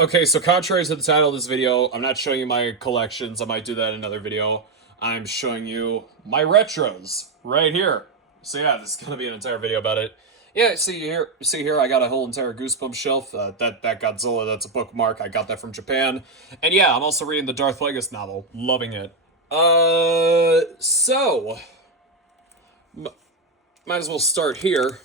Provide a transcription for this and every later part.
Okay, so contrary to the title of this video, I'm not showing you my collections. I might do that in another video. I'm showing you my retros right here. So yeah, this is gonna be an entire video about it. Yeah, see here, I got a whole entire Goosebumps shelf. That Godzilla, that's a bookmark. I got that from Japan. And yeah, I'm also reading the Darth Plagueis novel, loving it. So might as well start here.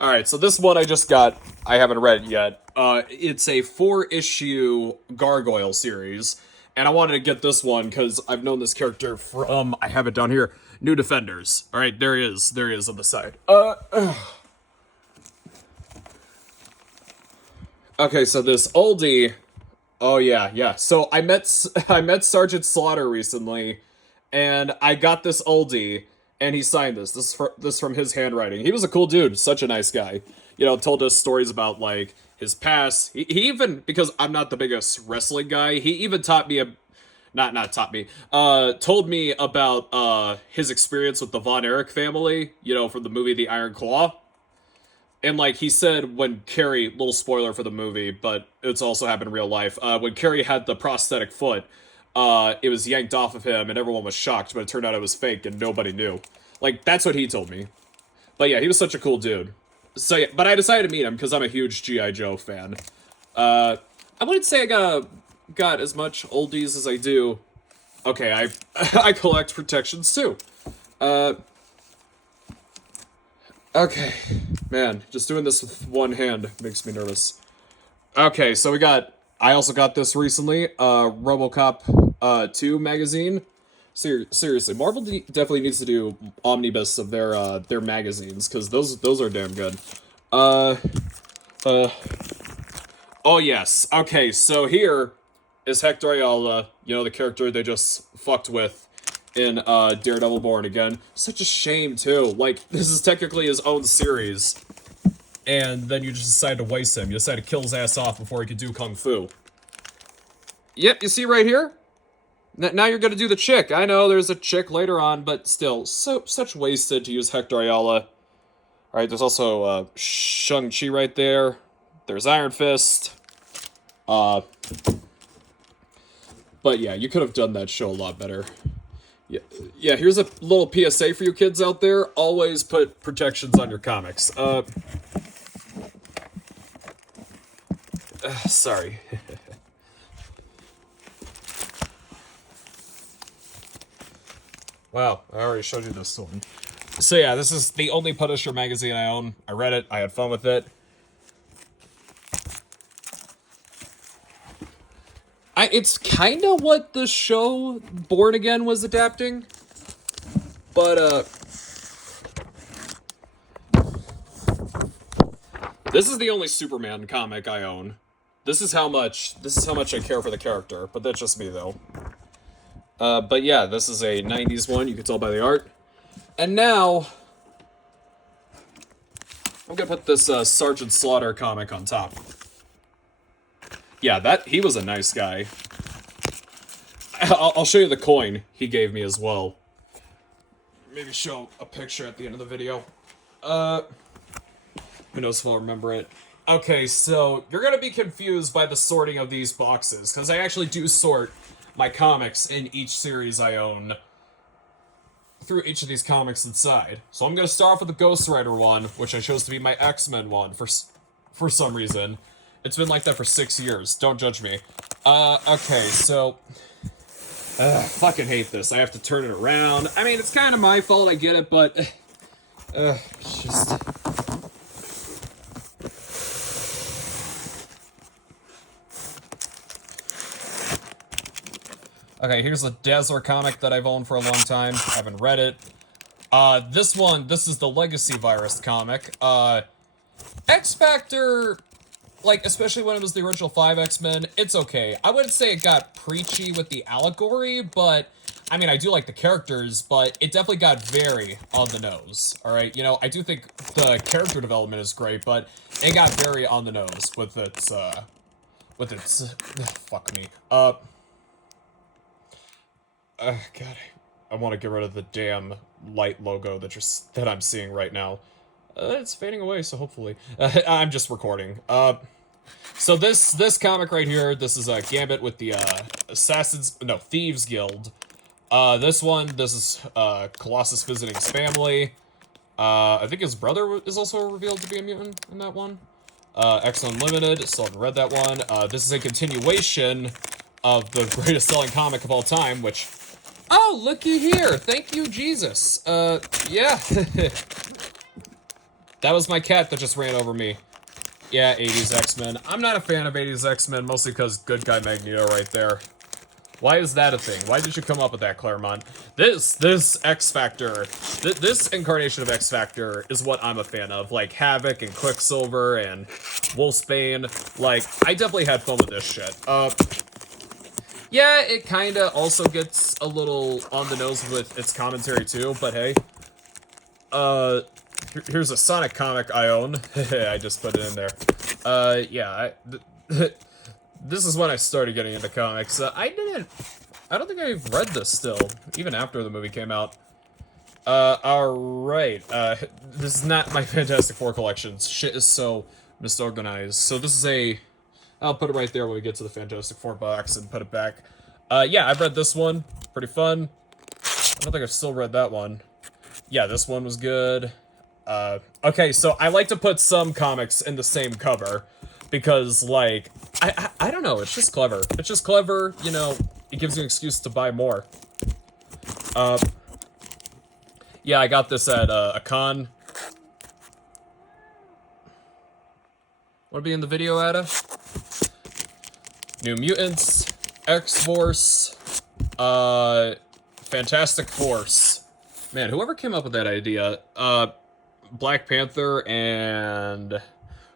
All right, so this one I just got. I haven't read it yet. It's a 4-issue Gargoyle series, and I wanted to get this one because I've known this character from. I have it down here. New Defenders. All right, there he is. There he is on the side. Okay, so this oldie. Oh yeah, yeah. So I met Sergeant Slaughter recently, and I got this oldie, and he signed this. This from his handwriting. He was a cool dude, such a nice guy. You know, told us stories about like his past. He even, because I'm not the biggest wrestling guy, he even taught me a not taught me. Told me about his experience with the Von Erich family. You know, from the movie The Iron Claw. And like he said, when Carrie, little spoiler for the movie, but it's also happened in real life. When Carrie had the prosthetic foot, it was yanked off of him, and everyone was shocked. But it turned out it was fake, and nobody knew. Like that's what he told me. But yeah, he was such a cool dude. So yeah, but I decided to meet him because I'm a huge GI Joe fan. I wouldn't say I got as much oldies as I do. Okay, I I collect protections too. Uh, okay, man, just doing this with one hand makes me nervous. Okay, so we got. I also got this recently. RoboCop 2 magazine. Seriously, Marvel definitely needs to do omnibus of their magazines because those are damn good. Uh, uh. Oh yes. Okay, so here is Hector Ayala. You know the character they just fucked with in Daredevil Born Again. Such a shame too. Like this is technically his own series, and then you just decide to waste him. You decide to kill his ass off before he could do kung fu. Yep, you see right here? Now you're gonna do the chick. I know there's a chick later on, but still, such wasted to use Hector Ayala. Alright, there's also Shang-Chi right there. There's Iron Fist. Uh, but yeah, you could have done that show a lot better. Yeah, yeah. Here's a little PSA for you kids out there. Always put protections on your comics. Sorry. Wow, I already showed you this one. So yeah, this is the only Punisher magazine I own. I read it. I had fun with it. It's kind of what the show Born Again was adapting, but this is the only Superman comic I own. This is how much I care for the character, but that's just me though. But yeah, this is a 90s one, you can tell by the art. And now I'm gonna put this Sergeant Slaughter comic on top. Yeah, that he was a nice guy. I'll show you the coin he gave me as well. Maybe show a picture at the end of the video. Who knows if I'll remember it. Okay, so you're gonna be confused by the sorting of these boxes, because I actually do sort my comics in each series I own through each of these comics inside. So I'm gonna start off with the Ghost Rider one, which I chose to be my X-Men one for some reason. It's been like that for 6 years. Don't judge me. Okay, so fucking hate this. I have to turn it around. I mean, it's kind of my fault. I get it, but it's just. Okay, here's a Dazzler comic that I've owned for a long time. I haven't read it. This is the Legacy Virus comic. X-Factor, like, especially when it was the original 5 X-Men, it's okay. I wouldn't say it got preachy with the allegory, but, I mean, I do like the characters, but it definitely got very on the nose, alright? You know, I do think the character development is great, but it got very on the nose with its, fuck me. God, I want to get rid of the damn light logo that I'm seeing right now. It's fading away, so hopefully. I'm just recording. So this comic right here, this is a Gambit with the Thieves Guild. This is Colossus visiting his family. I think his brother is also revealed to be a mutant in that one. X Unlimited, still haven't read that one. This is a continuation of the greatest selling comic of all time, which... Oh, looky here! Thank you, Jesus. Yeah. That was my cat that just ran over me. Yeah, 80s X-Men. I'm not a fan of 80s X-Men, mostly because good guy Magneto right there. Why is that a thing? Why did you come up with that, Claremont? This X-Factor, this incarnation of X-Factor is what I'm a fan of. Like, Havoc and Quicksilver and Wolfsbane. Like, I definitely had fun with this shit. Yeah, it kinda also gets a little on the nose with its commentary too, but hey. Here's a Sonic comic I own. I just put it in there. Yeah, this is when I started getting into comics. I don't think I've read this still, even after the movie came out. Alright, this is not my Fantastic Four collection. Shit is so misorganized. So this is I'll put it right there when we get to the Fantastic Four box and put it back. Yeah, I've read this one. Pretty fun. I don't think I've still read that one. Yeah, this one was good. Okay, so I like to put some comics in the same cover because, like, I don't know, it's just clever. It's just clever, you know, it gives you an excuse to buy more. Yeah, I got this at a con. Wanna be in the video, Ada? New Mutants, X-Force, Fantastic Force. Man, whoever came up with that idea, Black Panther and...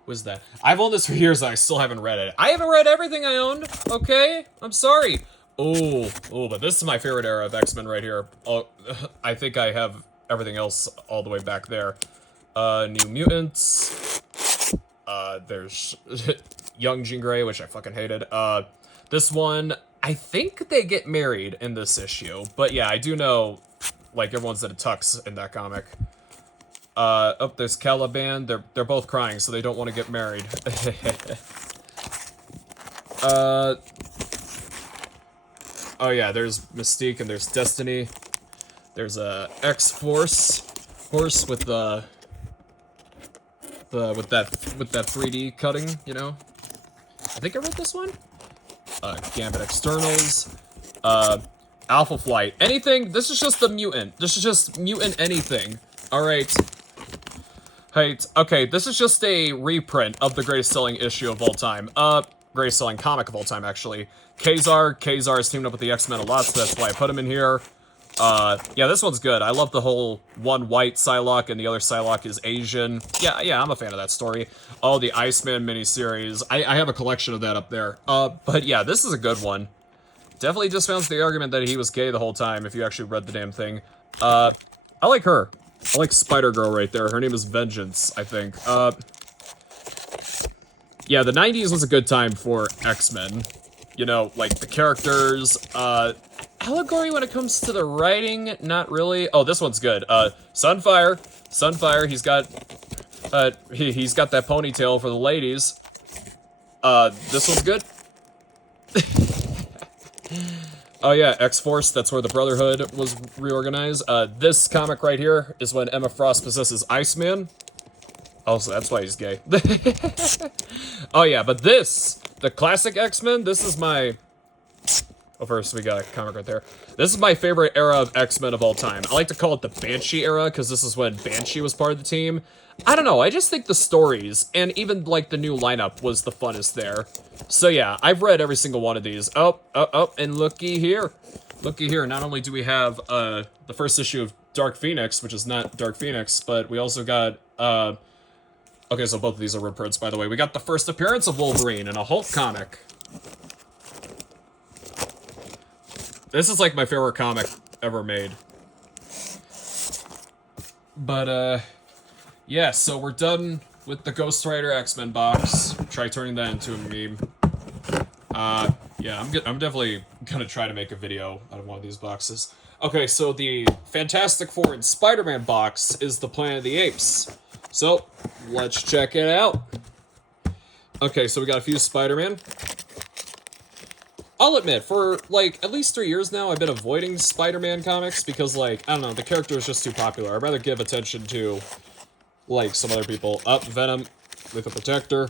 What's that? I've owned this for years and I still haven't read it. I haven't read everything I owned, okay? I'm sorry. Oh, but this is my favorite era of X-Men right here. Oh, I think I have everything else all the way back there. New Mutants. There's Young Jean Grey, which I fucking hated. This one, I think they get married in this issue. But yeah, I do know, like, everyone's at a tux in that comic. Oh, there's Caliban. They're both crying, so they don't want to get married. Oh yeah, there's Mystique and there's Destiny. There's a X-Force horse with the with that 3D cutting, you know. I think I read this one. Gambit Externals. Alpha Flight. Anything. This is just the mutant. This is just mutant anything. All right. Right. Okay. This is just a reprint of the greatest selling issue of all time. Greatest selling comic of all time, actually. Kazar. Kazar is teamed up with the X-Men a lot, so that's why I put him in here. Yeah, this one's good. I love the whole one white Psylocke and the other Psylocke is Asian. Yeah, I'm a fan of that story. Oh, the Iceman miniseries. I have a collection of that up there. But yeah, this is a good one. Definitely dismounts the argument that he was gay the whole time, if you actually read the damn thing. I like her. I like Spider-Girl right there. Her name is Vengeance, I think. Yeah, the 90s was a good time for X-Men. You know, like, the characters, allegory when it comes to the writing, not really. Oh, this one's good. Sunfire. Sunfire, he's got that ponytail for the ladies. This one's good. Oh yeah, X-Force, that's where the Brotherhood was reorganized. This comic right here is when Emma Frost possesses Iceman. Oh, so that's why he's gay. Oh yeah, but the classic X-Men, this is my... Oh, first we got a comic right there. This is my favorite era of X-Men of all time. I like to call it the Banshee era, because this is when Banshee was part of the team. I don't know, I just think the stories, and even, like, the new lineup was the funnest there. So yeah, I've read every single one of these. Oh, and looky here. Looky here, not only do we have, the first issue of Dark Phoenix, which is not Dark Phoenix, but we also got, okay, so both of these are reprints, by the way. We got the first appearance of Wolverine in a Hulk comic. This is, like, my favorite comic ever made. But, yeah, so we're done with the Ghost Rider X-Men box. Try turning that into a meme. Yeah, I'm definitely gonna try to make a video out of one of these boxes. Okay, so the Fantastic Four and Spider-Man box is the Planet of the Apes. So, let's check it out. Okay, so we got a few Spider-Man. I'll admit, for, like, at least 3 years now, I've been avoiding Spider-Man comics because, like, I don't know, the character is just too popular. I'd rather give attention to, like, some other people. Venom, Lethal Protector,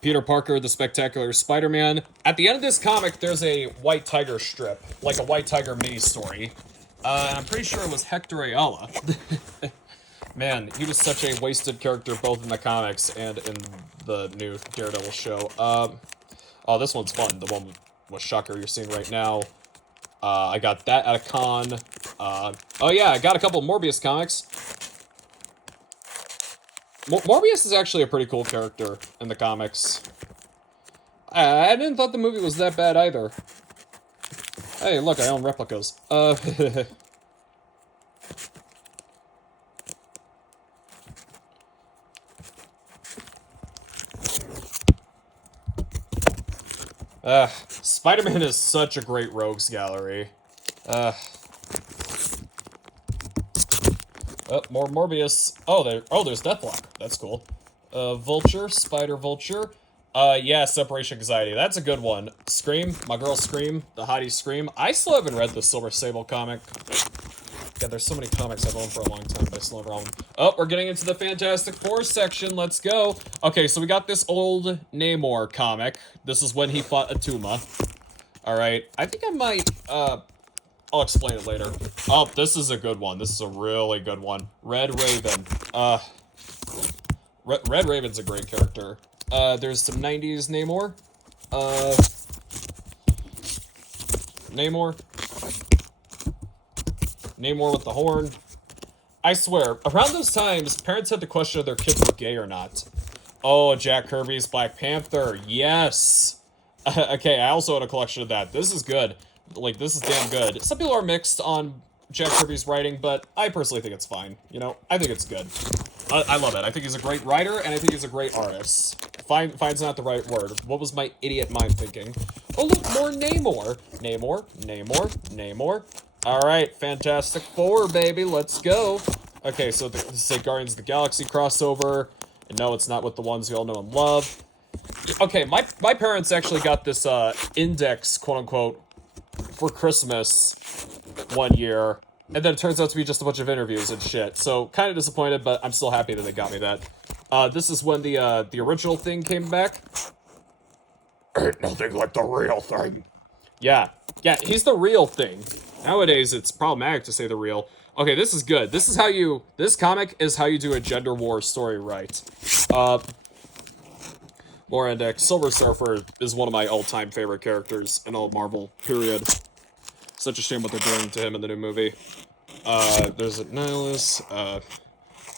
Peter Parker, the Spectacular Spider-Man. At the end of this comic, there's a White Tiger strip, like a White Tiger mini-story. And I'm pretty sure it was Hector Ayala. Man, he was such a wasted character both in the comics and in the new Daredevil show. Oh, this one's fun. The one with Shocker you're seeing right now. I got that at a con. Oh yeah, I got a couple Morbius comics. Morbius is actually a pretty cool character in the comics. I didn't thought the movie was that bad either. Hey, look, I own replicas. Spider-Man is such a great rogues gallery. Oh, more Morbius. Oh, there's Deathlock. That's cool. Vulture, Spider-Vulture. Yeah, Separation Anxiety. That's a good one. Scream, my girl Scream, the hottie Scream. I still haven't read the Silver Sable comic. God, there's so many comics I've owned for a long time, but I still never owned them. Oh, we're getting into the Fantastic Four section. Let's go. Okay, so we got this old Namor comic. This is when he fought Atuma. Alright, I think I might, I'll explain it later. Oh, this is a good one. This is a really good one. Red Raven. Red Raven's a great character. There's some 90s Namor. Namor with the horn. I swear, around those times, parents had to question if their kids were gay or not. Oh, Jack Kirby's Black Panther. Yes! Okay, I also own a collection of that. This is good. Like, this is damn good. Some people are mixed on Jack Kirby's writing, but I personally think it's fine. You know, I think it's good. I love it. I think he's a great writer, and I think he's a great artist. Fine's not the right word. What was my idiot mind thinking? Oh, look, more Namor. Namor. Alright, Fantastic Four, baby. Let's go. Okay, so this is a Guardians of the Galaxy crossover. And no, it's not with the ones we all know and love. Okay, my parents actually got this, index, quote-unquote, for Christmas one year. And then it turns out to be just a bunch of interviews and shit. So, kind of disappointed, but I'm still happy that they got me that. This is when the original Thing came back. Ain't nothing like the real Thing. Yeah, he's the real Thing. Nowadays, it's problematic to say the real. Okay, this is good. This comic is how you do a gender war story right. More index. Silver Surfer is one of my all-time favorite characters in all Marvel, period. Such a shame what they're doing to him in the new movie. There's a Nihilus. Of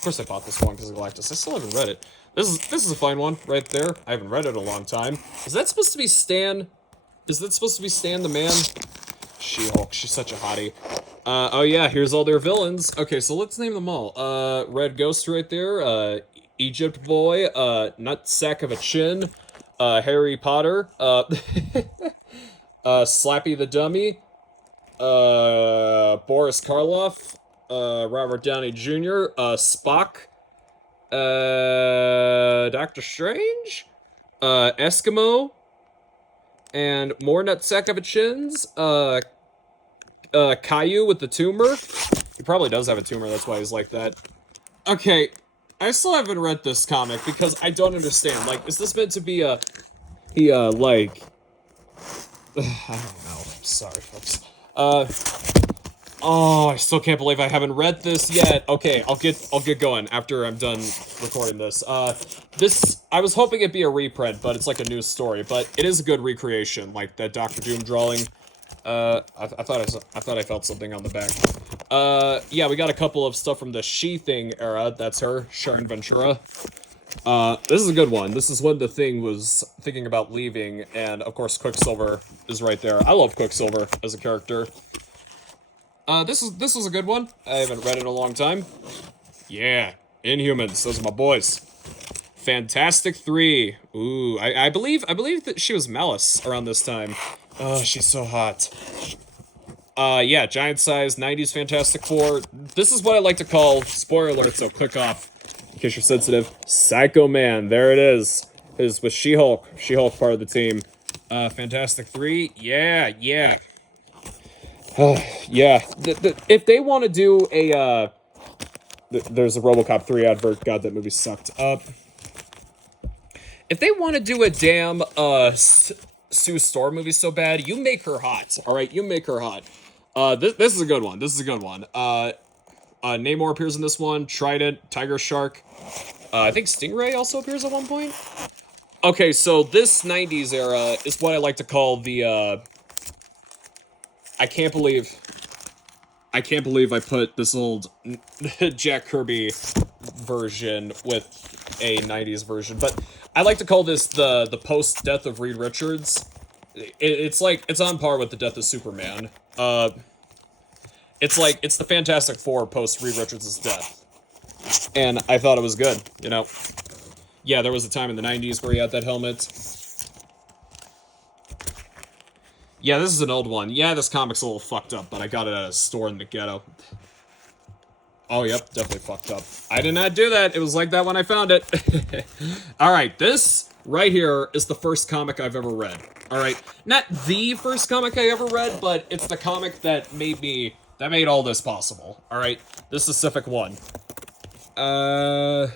course I bought this one because of Galactus. I still haven't read it. This is a fine one right there. I haven't read it in a long time. Is that supposed to be Stan? Is that supposed to be Stan the Man? She-Hulk. She's such a hottie. Oh yeah, here's all their villains. Okay, so let's name them all. Red Ghost right there. Egypt Boy. Nutsack of a Chin. Harry Potter. Slappy the Dummy. Boris Karloff, Robert Downey Jr., Spock, Doctor Strange, Eskimo, and more Nutsack-of-a-Chins, Caillou with the tumor. He probably does have a tumor, that's why he's like that. Okay, I still haven't read this comic because I don't understand. Like, is this meant to be I don't know. I'm sorry, folks. Oh, I still can't believe I haven't read this yet. Okay, I'll get going after I'm done recording this. I was hoping it'd be a reprint, but it's like a new story. But it is a good recreation, like that Doctor Doom drawing. I thought I felt something on the back. Yeah, we got a couple of stuff from the She-Thing era. That's her, Sharon Ventura. This is a good one. This is when the Thing was thinking about leaving, and of course Quicksilver is right there. I love Quicksilver as a character. This was a good one. I haven't read it in a long time. Yeah, Inhumans, those are my boys. Fantastic 3. Ooh, I believe that she was Malice around this time. Oh, she's so hot. Yeah, giant size 90s Fantastic Four. This is what I like to call, spoiler alert, so click off in case you're sensitive. Psycho Man, there it is. is with She-Hulk. She-Hulk part of the team. Fantastic 3. Yeah. Yeah. If they want to do a, there's a RoboCop 3 advert. God, that movie sucked. If they want to do a damn, Sue Storm movie so bad, you make her hot. Alright, you make her hot. This is a good one. This is a good one. Namor appears in this one. Trident, Tiger Shark. I think Stingray also appears at one point. Okay, so this 90s era is what I like to call the, I can't believe I put this old Jack Kirby version with a 90s version, but I like to call this the post-death of Reed Richards. It's like, it's on par with the death of Superman. It's like, it's the Fantastic Four post Reed Richards' death. And I thought it was good, you know? Yeah, there was a time in the 90s where he had that helmet. Yeah, this is an old one. Yeah, this comic's a little fucked up, but I got it at a store in the ghetto. Oh, yep, definitely fucked up. I did not do that. It was like that when I found it. Alright, this right here is the first comic I've ever read. Alright, not the first comic I ever read, but it's the comic that made all this possible. Alright, this specific one. Alrighty.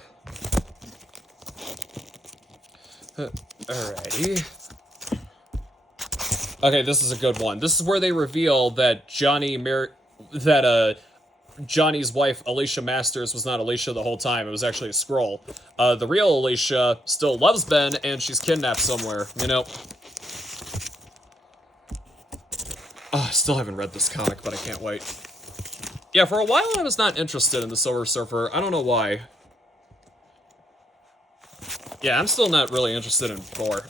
Okay, this is a good one. This is where they reveal that Johnny's wife, Alicia Masters, was not Alicia the whole time. It was actually a Skrull. The real Alicia still loves Ben, and she's kidnapped somewhere, you know? Oh, I still haven't read this comic, but I can't wait. Yeah, for a while I was not interested in the Silver Surfer. I don't know why. Yeah, I'm still not really interested in Thor.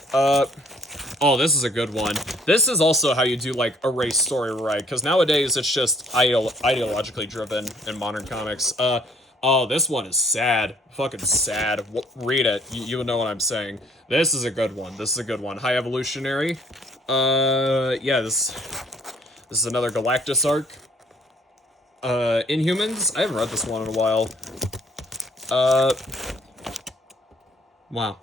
Oh, this is a good one. This is also how you do, like, a race story right, because nowadays it's just ideologically driven in modern comics. Oh, this one is sad. Fucking sad. Read it. You would know what I'm saying. This is a good one. This is a good one. High Evolutionary. Yeah, this is another Galactus arc. Inhumans? I haven't read this one in a while. Wow.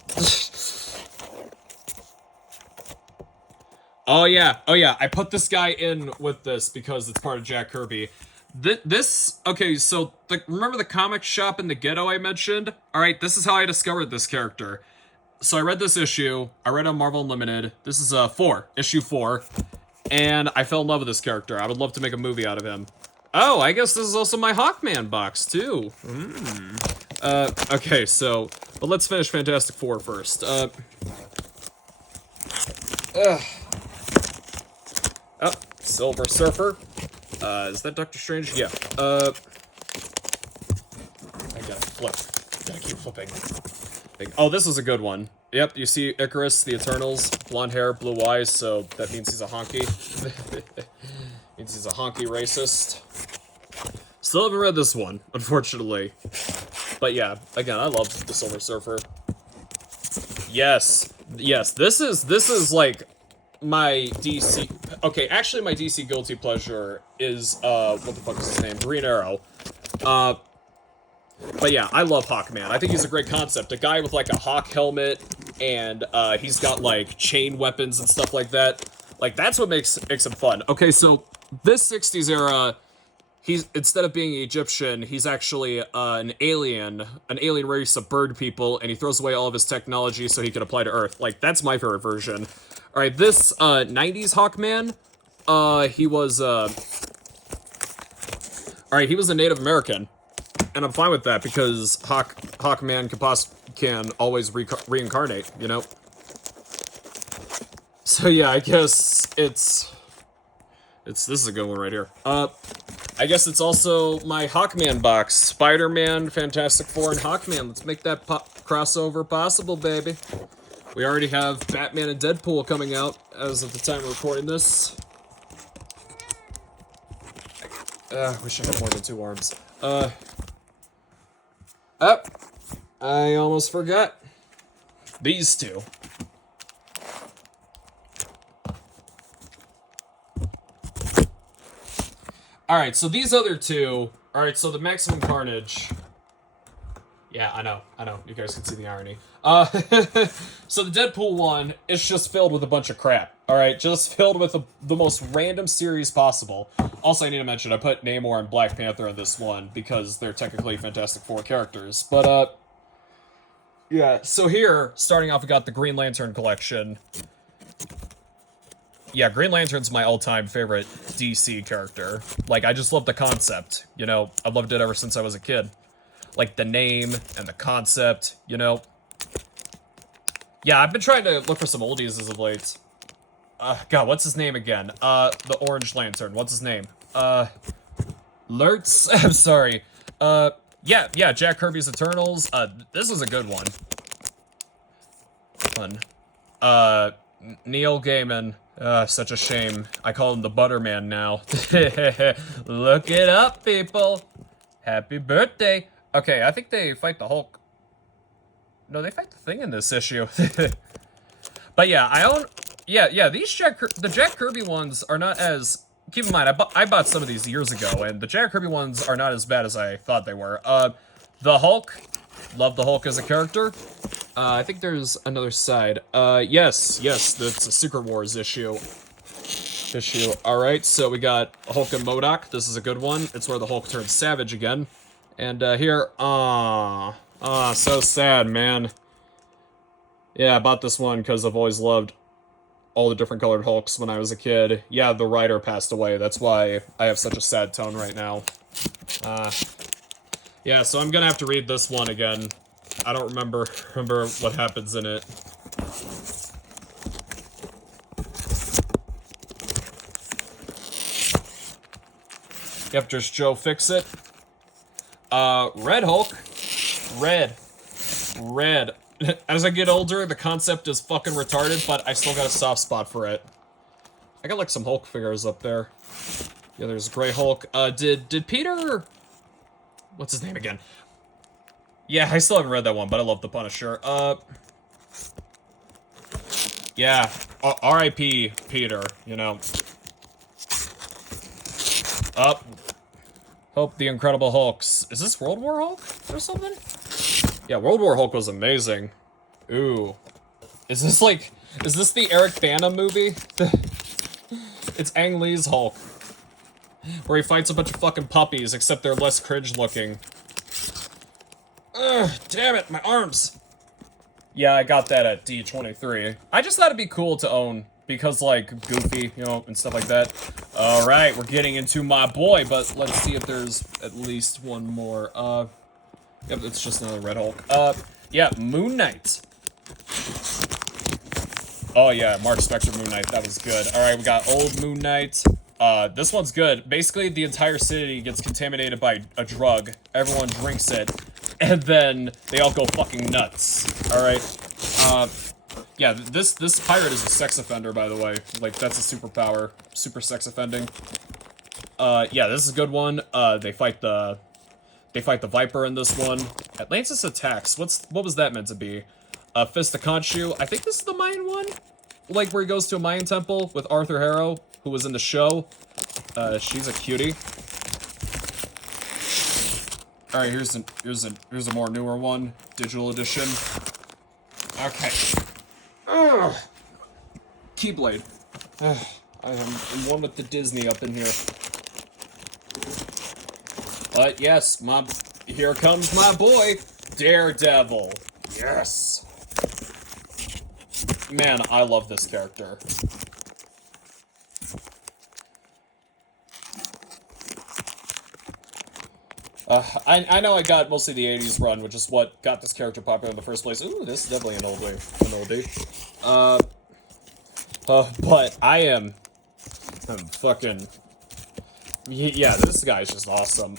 Oh yeah, I put this guy in with this because it's part of Jack Kirby. Okay, so, remember the comic shop in the ghetto I mentioned? Alright, this is how I discovered this character. So I read this issue, I read on Marvel Unlimited, this is, issue 4, and I fell in love with this character. I would love to make a movie out of him. Oh, I guess this is also my Hawkman box, too. Okay, so, but let's finish Fantastic Four first. Oh, Silver Surfer. Is that Doctor Strange? Yeah. I gotta flip. Gotta keep flipping. Oh, this is a good one. Yep, you see Icarus, the Eternals, blonde hair, blue eyes, so that means he's a honky. Means he's a honky racist. Still haven't read this one, unfortunately. But yeah, again, I love the Silver Surfer. Yes, this is like my DC. Okay, actually, my DC guilty pleasure is what the fuck is his name? Green Arrow. But yeah, I love Hawkman. I think he's a great concept. A guy with like a hawk helmet, and he's got like chain weapons and stuff like that. Like that's what makes him fun. Okay, so this 60s era. He's, instead of being Egyptian, he's actually an alien race of bird people, and he throws away all of his technology so he can apply to Earth. Like, that's my favorite version. Alright, this 90s Hawkman, he was he was a Native American. And I'm fine with that, because Hawkman can always reincarnate, you know? So yeah, I guess this is a good one right here. I guess it's also my Hawkman box. Spider-Man, Fantastic Four, and Hawkman. Let's make that crossover possible, baby. We already have Batman and Deadpool coming out as of the time of recording this. Wish I had more than 2 arms. I almost forgot. These two. Alright, so these other two... Alright, so the Maximum Carnage... Yeah, I know. You guys can see the irony. Uh, so the Deadpool one is just filled with a bunch of crap. All right, just filled with the most random series possible. Also, I need to mention I put Namor and Black Panther in this one because they're technically Fantastic Four characters. But yeah. So here, starting off, we got the Green Lantern collection. Yeah, Green Lantern's my all-time favorite DC character. Like, I just love the concept. You know, I've loved it ever since I was a kid. Like, the name and the concept, you know. Yeah, I've been trying to look for some oldies as of late. God, what's his name again? The Orange Lantern. What's his name? Lurtz? I'm sorry. Yeah, Jack Kirby's Eternals. This is a good one. Fun. Neil Gaiman. Such a shame. I call him the Butterman now. Look it up, people. Happy birthday. Okay, I think they fight the Hulk. No, they fight the Thing in this issue. But yeah, I own... Yeah, these the Jack Kirby ones are not as... Keep in mind, I bought some of these years ago, and the Jack Kirby ones are not as bad as I thought they were. The Hulk. Love the Hulk as a character. I think there's another side. Yes, that's a Secret Wars issue. Alright, so we got Hulk and MODOK. This is a good one. It's where the Hulk turns savage again. And, here, so sad, man. Yeah, I bought this one because I've always loved all the different colored Hulks when I was a kid. Yeah, the writer passed away. That's why I have such a sad tone right now. Yeah, so I'm gonna have to read this one again. I don't remember what happens in it. Yep, just Joe Fix-It. Red Hulk. Red. As I get older, the concept is fucking retarded, but I still got a soft spot for it. I got like some Hulk figures up there. Yeah, there's Gray Hulk. Did Peter... What's his name again? Yeah, I still haven't read that one, but I love the Punisher. Yeah, R.I.P. Peter, you know. Hope the Incredible Hulks. Is this World War Hulk or something? Yeah, World War Hulk was amazing. Ooh. Is this the Eric Bana movie? It's Ang Lee's Hulk. Where he fights a bunch of fucking puppies, except they're less cringe looking. Ugh, damn it, my arms. Yeah, I got that at D23. I just thought it'd be cool to own, because, like, Goofy, you know, and stuff like that. Alright, we're getting into my boy, but let's see if there's at least one more. Yep, it's just another Red Hulk. Yeah, Moon Knight. Oh yeah, Mark Spector Moon Knight, that was good. Alright, we got old Moon Knight. This one's good. Basically, the entire city gets contaminated by a drug. Everyone drinks it. And then they all go fucking nuts. Alright. Yeah, this pirate is a sex offender, by the way. Like, that's a superpower. Super sex offending. Yeah, this is a good one. They fight the Viper in this one. Atlantis Attacks. What was that meant to be? Fist of Khonshu. I think this is the Mayan one? Like, where he goes to a Mayan temple with Arthur Harrow, who was in the show. She's a cutie. Alright, here's a more newer one. Digital edition. Okay. Ugh. Keyblade. Ugh. I'm one with the Disney up in here. But yes, here comes my boy, Daredevil. Yes. Man, I love this character. I know I got mostly the 80s run, which is what got this character popular in the first place. Ooh, this is definitely an oldie. But I'm fucking... Yeah, this guy's just awesome.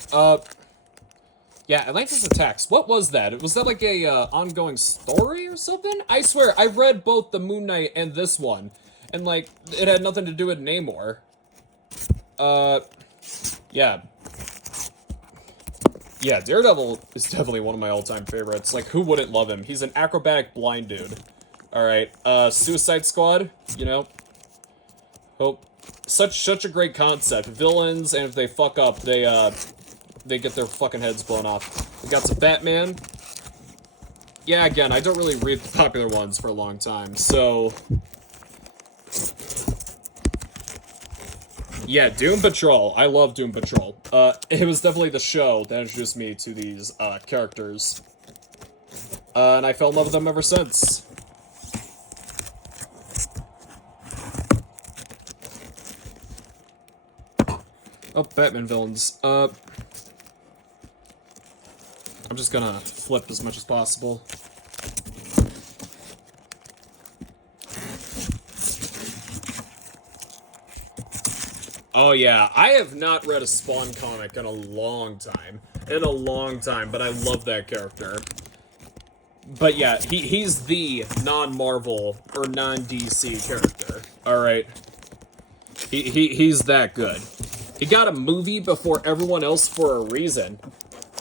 Yeah, Atlantis Attacks. What was that? Was that like a, ongoing story or something? I swear, I read both the Moon Knight and this one, and, like, it had nothing to do with Namor. Yeah. Yeah, Daredevil is definitely one of my all-time favorites. Like, who wouldn't love him? He's an acrobatic blind dude. Alright, Suicide Squad, you know? Hope. Such a great concept. Villains, and if they fuck up, they get their fucking heads blown off. We got some Batman. Yeah, again, I don't really read the popular ones for a long time, so... Yeah, Doom Patrol. I love Doom Patrol. It was definitely the show that introduced me to these, characters. And I fell in love with them ever since. Oh, Batman villains. I'm just gonna flip as much as possible. Oh yeah, I have not read a Spawn comic in a long time. But I love that character. But yeah, he's the non-Marvel or non-DC character. Alright. He's that good. He got a movie before everyone else for a reason.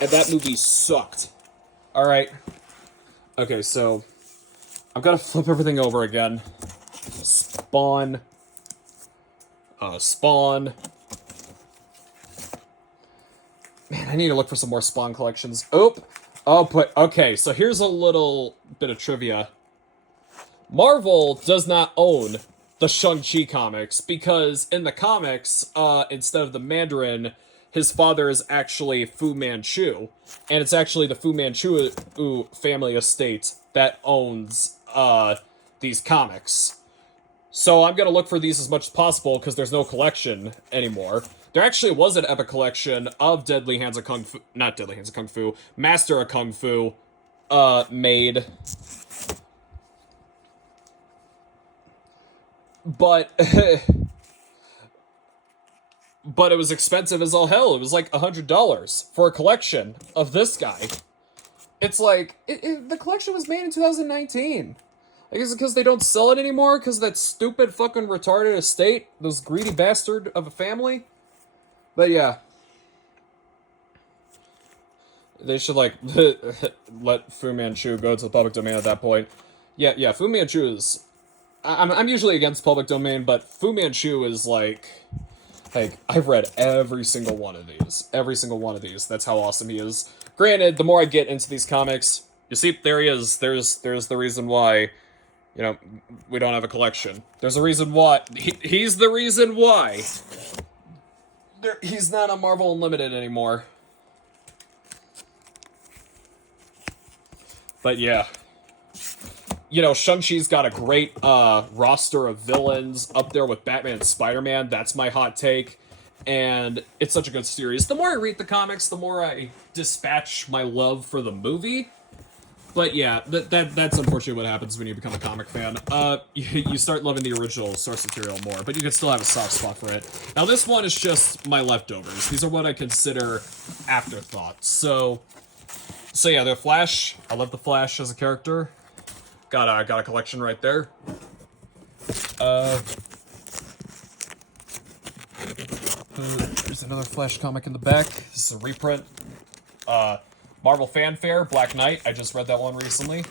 And that movie sucked. Alright. Okay, so... I've got to flip everything over again. Spawn. Spawn. Man, I need to look for some more Spawn collections. Oop! Oh, but... Okay, so here's a little bit of trivia. Marvel does not own the Shang-Chi comics, because in the comics, instead of the Mandarin, his father is actually Fu Manchu, and it's actually the Fu Manchu family estate that owns, these comics. So I'm gonna look for these as much as possible, because there's no collection anymore. There actually was an epic collection of Deadly Hands of Kung Fu, not Deadly Hands of Kung Fu, Master of Kung Fu, made. But, but it was expensive as all hell. It was like $100 for a collection of this guy. It's like, the collection was made in 2019. I guess it's because they don't sell it anymore, because that stupid fucking retarded estate, those greedy bastard of a family. But yeah. They should, like, let Fu Manchu go to the public domain at that point. Yeah, Fu Manchu is... I'm usually against public domain, but Fu Manchu is like, I've read every single one of these. Every single one of these. That's how awesome he is. Granted, the more I get into these comics, you see, there he is. There's the reason why, you know, we don't have a collection. There's a reason why. He's the reason why. He's not on Marvel Unlimited anymore. But yeah. You know, Shang-Chi's got a great roster of villains up there with Batman and Spider-Man. That's my hot take. And it's such a good series. The more I read the comics, the more I dispatch my love for the movie. But yeah, that's unfortunately what happens when you become a comic fan. You start loving the original source material more, but you can still have a soft spot for it. Now this one is just my leftovers. These are what I consider afterthoughts. So yeah, the Flash. I love the Flash as a character. Got a collection right there. There's another Flash comic in the back. This is a reprint. Marvel Fanfare, Black Knight. I just read that one recently.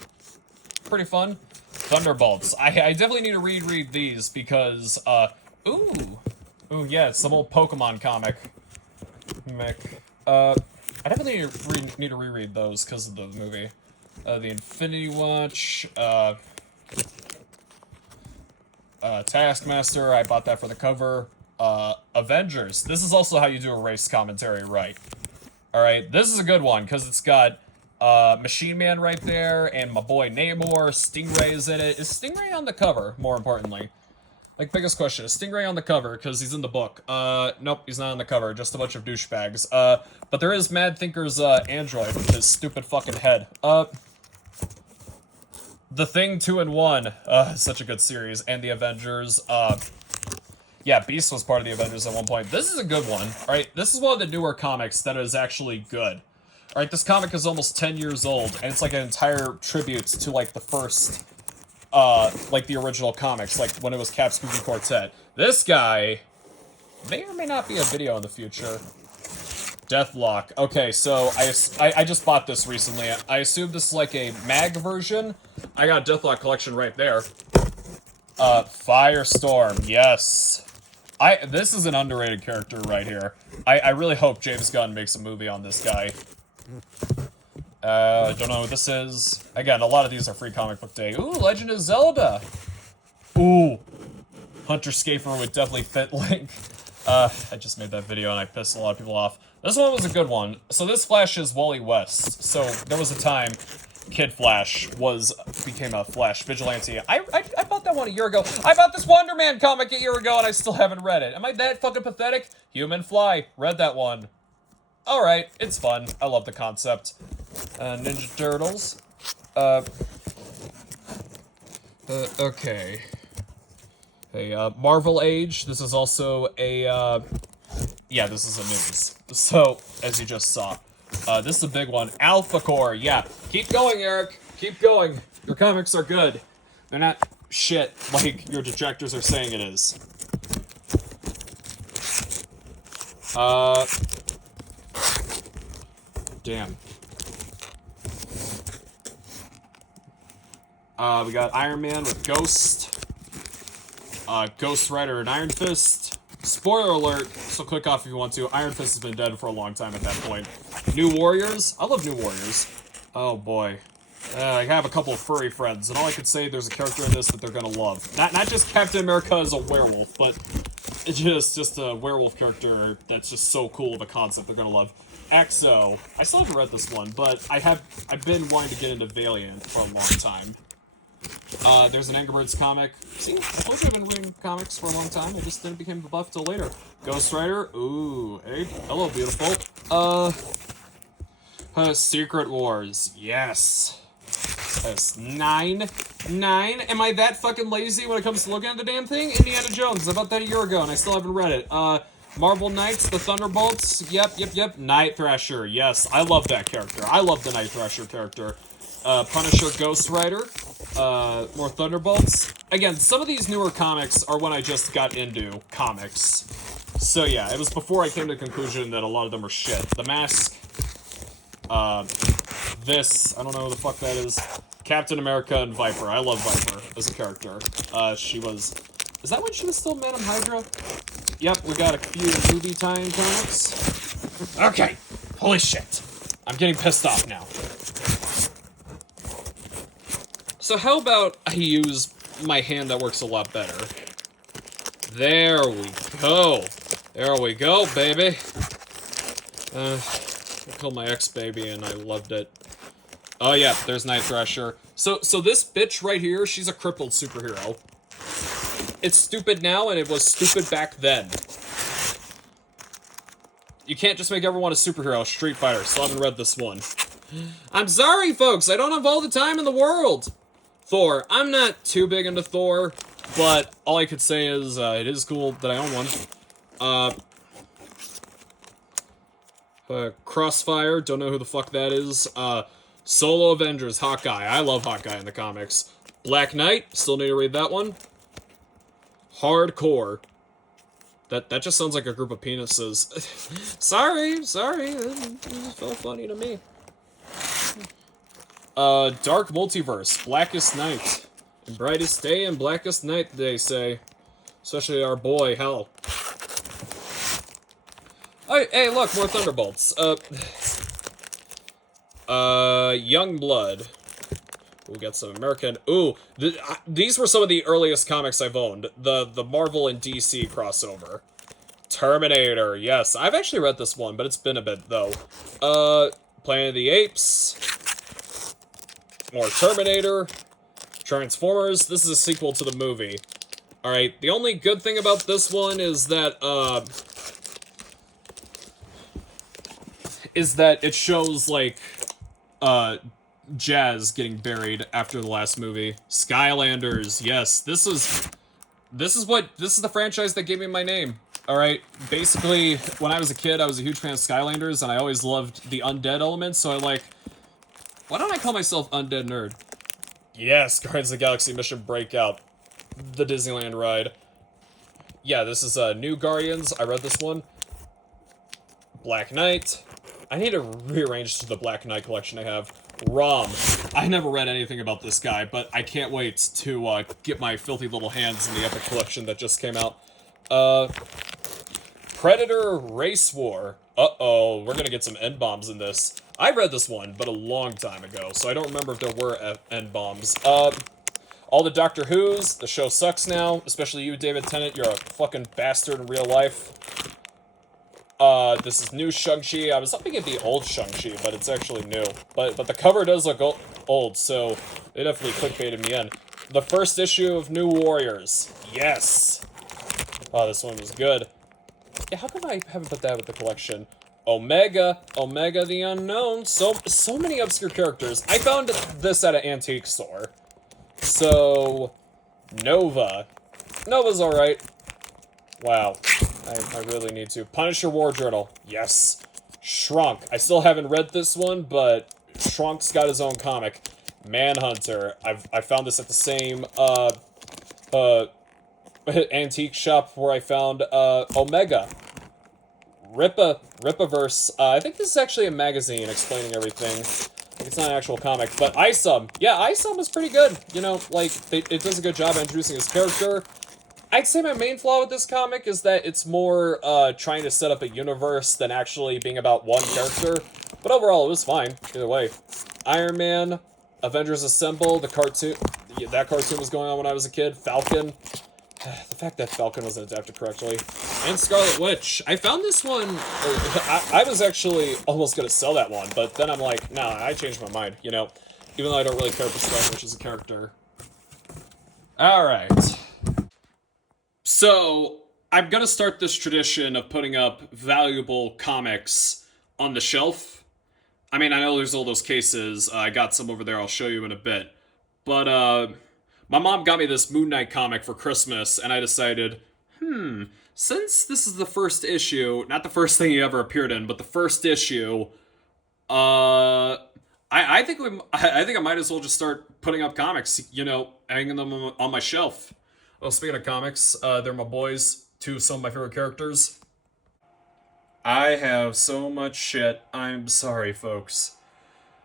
Pretty fun. Thunderbolts. I definitely need to reread these because, ooh, yeah, some old Pokemon comic. I definitely need to reread those because of the movie. The Infinity Watch, Taskmaster, I bought that for the cover. Avengers. This is also how you do a race commentary right. Alright, this is a good one, because it's got, Machine Man right there, and my boy Namor, Stingray is in it. Is Stingray on the cover, more importantly? Like, biggest question, is Stingray on the cover, because he's in the book? Nope, he's not on the cover, just a bunch of douchebags. But there is Mad Thinker's, android with his stupid fucking head. The Thing 2 and 1, such a good series, and the Avengers, yeah, Beast was part of the Avengers at one point. This is a good one, alright? This is one of the newer comics that is actually good. Alright, this comic is almost 10 years old, and it's like an entire tribute to, like, the first, like, the original comics, like, when it was Cap Spooky Quartet. This guy may or may not be a video in the future. Deathlock. Okay, so I just bought this recently. I assume this is like a mag version. I got a Deathlock collection right there. Firestorm, yes. This is an underrated character right here. I really hope James Gunn makes a movie on this guy. Don't know who this is. Again, a lot of these are free comic book day. Ooh, Legend of Zelda. Ooh. Hunter Schafer would definitely fit Link. I just made that video and I pissed a lot of people off. This one was a good one. So this Flash is Wally West. So there was a time Kid Flash became a Flash vigilante. I bought that one a year ago. I bought this Wonder Man comic a year ago and I still haven't read it. Am I that fucking pathetic? Human Fly. Read that one. Alright, it's fun. I love the concept. Ninja Turtles. Okay. Hey, Marvel Age. This is also a, yeah, this is a news. So, as you just saw. This is a big one. Alpha Core, yeah. Keep going, Eric. Keep going. Your comics are good. They're not shit like your detractors are saying it is. Damn. We got Iron Man with Ghost. Ghost Rider and Iron Fist. Spoiler alert, so click off if you want to. Iron Fist has been dead for a long time at that point. New Warriors? I love New Warriors. Oh boy. I have a couple of furry friends, and all I could say, there's a character in this that they're gonna love. Not just Captain America as a werewolf, but it's just a werewolf character that's just so cool of a concept they're gonna love. Exo. I still haven't read this one, but I've been wanting to get into Valiant for a long time. There's an Angry Birds comic. See, I told you I've been reading comics for a long time. I just didn't become a buff till later. Ghost Rider. Ooh, hey, hello, beautiful. Secret Wars. Yes. That's 9. Am I that fucking lazy when it comes to looking at the damn thing? Indiana Jones. I bought that a year ago, and I still haven't read it. Marvel Knights, the Thunderbolts. Yep. Night Thrasher. Yes, I love that character. I love the Night Thrasher character. Punisher, Ghost Rider. More Thunderbolts. Again, some of these newer comics are when I just got into comics. So yeah, it was before I came to the conclusion that a lot of them are shit. The Mask. This, I don't know who the fuck that is. Captain America and Viper. I love Viper as a character. Is that when she was still Madam Hydra? Yep, we got a few movie tie-in comics. Okay, holy shit. I'm getting pissed off now. So how about I use my hand that works a lot better? There we go. There we go, baby. I called my ex-baby and I loved it. Oh yeah, there's Night Thrasher. So this bitch right here, she's a crippled superhero. It's stupid now and it was stupid back then. You can't just make everyone a superhero. Street Fighter, still haven't read this one. I'm sorry, folks, I don't have all the time in the world. Thor, I'm not too big into Thor, but all I could say is it is cool that I own one. Crossfire, don't know who the fuck that is. Solo Avengers, Hawkeye. I love Hawkeye in the comics. Black Knight, still need to read that one. Hardcore. That just sounds like a group of penises. sorry. It felt funny to me. Dark Multiverse, Blackest Night. And brightest day and blackest night, they say. Especially our boy, Hell. Oh, hey, look, more Thunderbolts. Youngblood. We got some American. Ooh, these were some of the earliest comics I've owned. The Marvel and DC crossover. Terminator, yes. I've actually read this one, but it's been a bit, though. Planet of the Apes. More Terminator. Transformers. This is a sequel to the movie. Alright, the only good thing about this one is that, it shows, like, Jazz getting buried after the last movie. Skylanders, yes. This is the franchise that gave me my name. Alright, basically, when I was a kid, I was a huge fan of Skylanders, and I always loved the undead elements, so why don't I call myself Undead Nerd? Yes, Guardians of the Galaxy Mission Breakout. The Disneyland ride. Yeah, this is, New Guardians. I read this one. Black Knight. I need to rearrange the Black Knight collection I have. Rom. I never read anything about this guy, but I can't wait to, get my filthy little hands in the epic collection that just came out. Predator Race War. Uh-oh, we're gonna get some N-bombs in this. I read this one, but a long time ago, so I don't remember if there were N-bombs. All the Doctor Who's, the show sucks now, especially you, David Tennant, you're a fucking bastard in real life. This is new Shang-Chi. I was hoping it'd be old Shang-Chi, but it's actually new. But the cover does look old, so they definitely clickbaited me in. The first issue of New Warriors. Yes! Oh, this one was good. Yeah, how come I haven't put that with the collection? Omega the Unknown. So many obscure characters. I found this at an antique store. So, Nova. Nova's alright. Wow. I really need to. Punisher War Journal. Yes. Shrunk. I still haven't read this one, but Shrunk's got his own comic. Manhunter. I found this at the same, antique shop where I found, Omega. Rippaverse. I think this is actually a magazine explaining everything. Like, it's not an actual comic, but Isom. Yeah, Isom is pretty good. You know, like, it does a good job introducing his character. I'd say my main flaw with this comic is that it's more, trying to set up a universe than actually being about one character. But overall, it was fine, either way. Iron Man, Avengers Assemble, the cartoon, that cartoon was going on when I was a kid. Falcon. The fact that Falcon wasn't adapted correctly. And Scarlet Witch. I found this one, I was actually almost gonna sell that one, but then I'm like, nah, I changed my mind, you know? Even though I don't really care for Scarlet Witch as a character. Alright. So, I'm gonna start this tradition of putting up valuable comics on the shelf. I mean, I know there's all those cases. I got some over there, I'll show you in a bit. But, my mom got me this Moon Knight comic for Christmas, and I decided, since this is the first issue, not the first thing he ever appeared in, but the first issue, I think I might as well just start putting up comics, you know, hanging them on my shelf. Well, speaking of comics, they're my boys, two of some of my favorite characters. I have so much shit. I'm sorry, folks.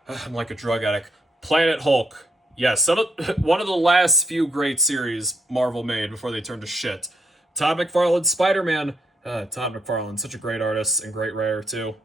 I'm like a drug addict. Planet Hulk. Yes, one of the last few great series Marvel made before they turned to shit. Todd McFarlane's Spider-Man. Todd McFarlane, such a great artist and great writer, too.